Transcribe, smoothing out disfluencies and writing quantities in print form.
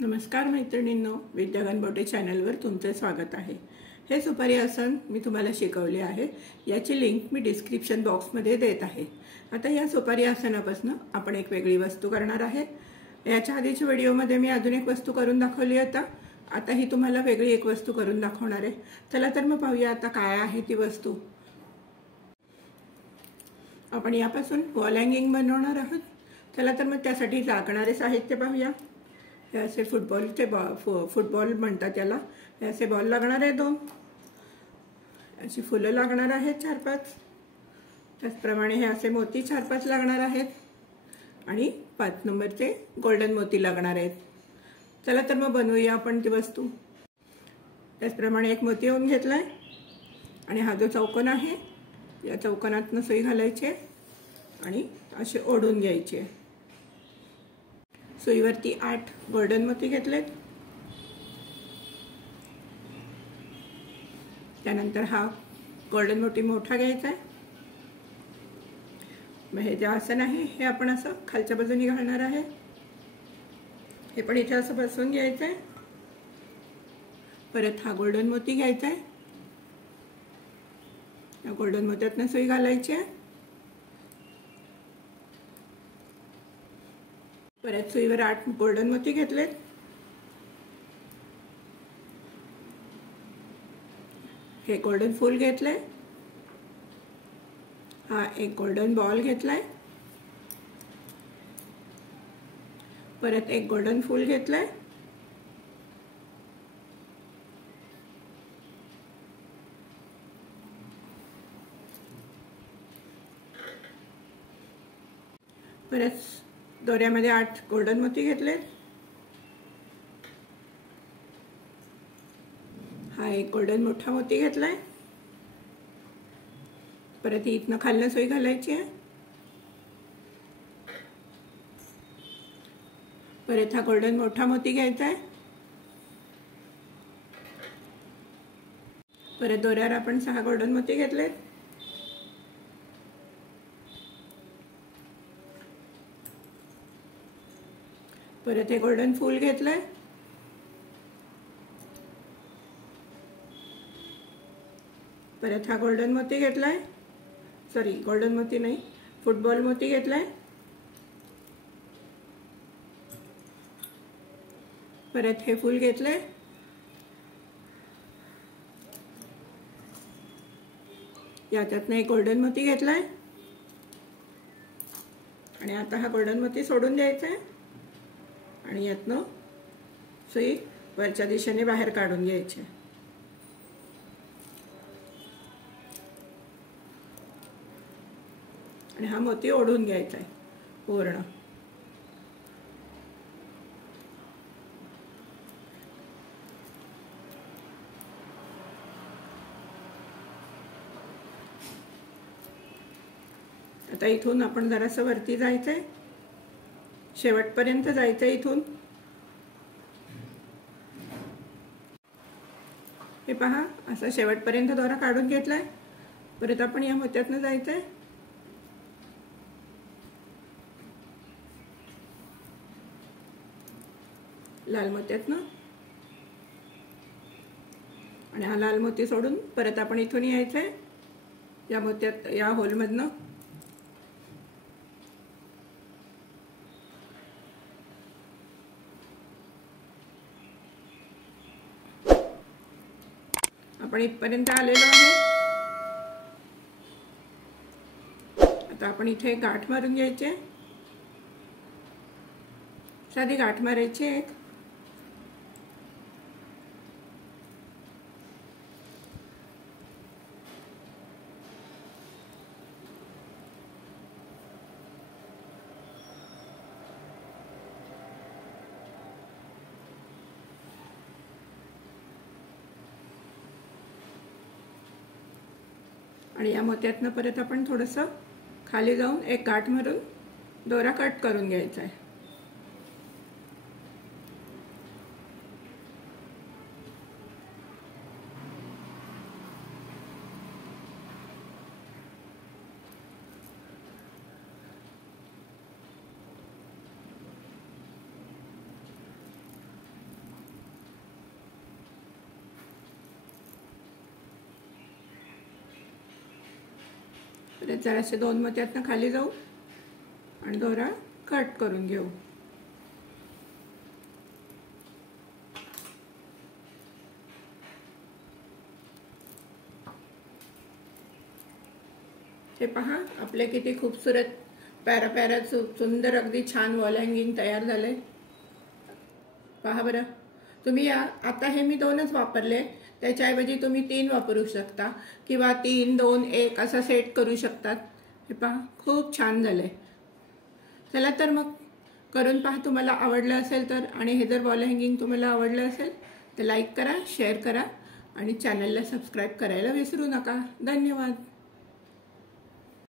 नमस्कार मैत्रिणींनो, विद्या गणबोटे चॅनलवर तुमचे स्वागत आहे। हे सुपारी आसन मी तुम्हाला शिकवले आहे, याची लिंक मी डिस्क्रिप्शन बॉक्समध्ये देत आहे। आता या सुपारी आसनापासून आपण एक वेगळी वस्तू करणार आहे। याच्या आधीच्या व्हिडिओमध्ये मी अजून एक वस्तू करून दाखवली होती। आता ही तुम्हाला वेगळी एक वस्तू करून दाखवणार आहे। चला तर मग पाहूया आता काय आहे ती वस्तू। आपण यापासून वॉल हँगिंग बनवणार आहोत। चला तर मग त्यासाठी लागणारे साहित्य पाहूया। हे असे फुटबॉल म्हणतात त्याला। हे असे बॉल लागणार आहे 2, अशी फुलं लागणार आहेत 4-5, त्याचप्रमाणे हे असे मोती 4-5 लागणार आहेत आणि 5 नंबरचे गोल्डन मोती लागणार आहेत। चला तर मग बनवूया आपण ती वस्तू। त्याचप्रमाणे एक मोती ओढून घेतलाय आणि हा जो चौकोन आहे या चौकोनातून सुई घालायची आणि असे ओढून घ्यायचे। सुईवरती 8 गोल्डन मोती घेतलेत। त्यानंतर हा गोल्डन मोती मोठा घ्यायचा आहे। मग हे जे आसन आहे हे आपण असं खालच्या बाजूने घालणार आहे। हे पण इथे असं बसवून घ्यायचं आहे। परत हा गोल्डन मोती घ्यायचा आहे। या गोल्डन मोत्यातून सुई घालायची आहे। परत सुईवर 8 गोल्डन मोती घेतलेत। हे गोल्डन फूल घेतले। हा एक गोल्डन बॉल घेतलाय। परत एक गोल्डन फूल घेतलंय। परत दोऱ्यामध्ये 8 गोल्डन मोती घेतलेत। हा एक गोल्डन मोठा मोती घेतलाय। परत इथनं खालनं सुई घालायची आहे। परत हा गोल्डन मोठा मोती घ्यायचा आहे। परत दोऱ्यावर आपण 6 गोल्डन मोती घेतलेत। परत हे गोल्डन फूल घेतलंय। परत हा गोल्डन मोती घेतलाय, सॉरी गोल्डन मोती नाही, फुटबॉल मोती घेतलाय। परत हे फूल घेतलंय। याच्यातनं एक गोल्डन मोती घेतलाय आणि आता हा गोल्डन मोती सोडून द्यायचा आहे आणि यातनं सुई वरच्या दिशेने बाहेर काढून घ्यायची आणि हा मोती ओढून घ्यायचा आहे पूर्ण। आता इथून आपण जरासं वरती जायचंय, शेवटपर्यंत जायचंय इथून। हे पहा, असं शेवटपर्यंत दोरा काढून घेतलाय। परत आपण या मोत्यातनं जायचंय, लाल मोत्यातनं, आणि हा लाल मोती सोडून परत आपण इथून यायचंय या मोत्यात, या होलमधनं। आपण इथपर्यंत आलेलो आहे। आता आपण इथे एक गाठ मारून घ्यायची, साधी गाठ मारायची एक। आणि या मोत्यातनं परत आपण थोडंसं खाली जाऊन एक गाठ मारून दोरा कट करून घ्यायचा आहे। परत जरासे 2 मोत्यातनं खाली जाऊ आणि दोरा कट करून घेऊ. हे पहा आपले किती खूपसूरत पॅरा सुंदर अगदी छान वॉल हँगिंग तयार झाले. पहा बरं तुम्ही आता हे मी 2च वापरले, त्याच्याऐवजी तुम्ही 3 वापरू शकता किंवा 3, 2, 1 असा सेट करू शकतात. हे पहा खूप छान झाले. चला तर मग करून पहा, तुम्हाला आवडलं असेल तर. आणि हे जर वॉल हँगिंग तुम्हाला आवडलं असेल तर लाईक करा, शेअर करा आणि चॅनलला सबस्क्राईब करायला विसरू नका. धन्यवाद.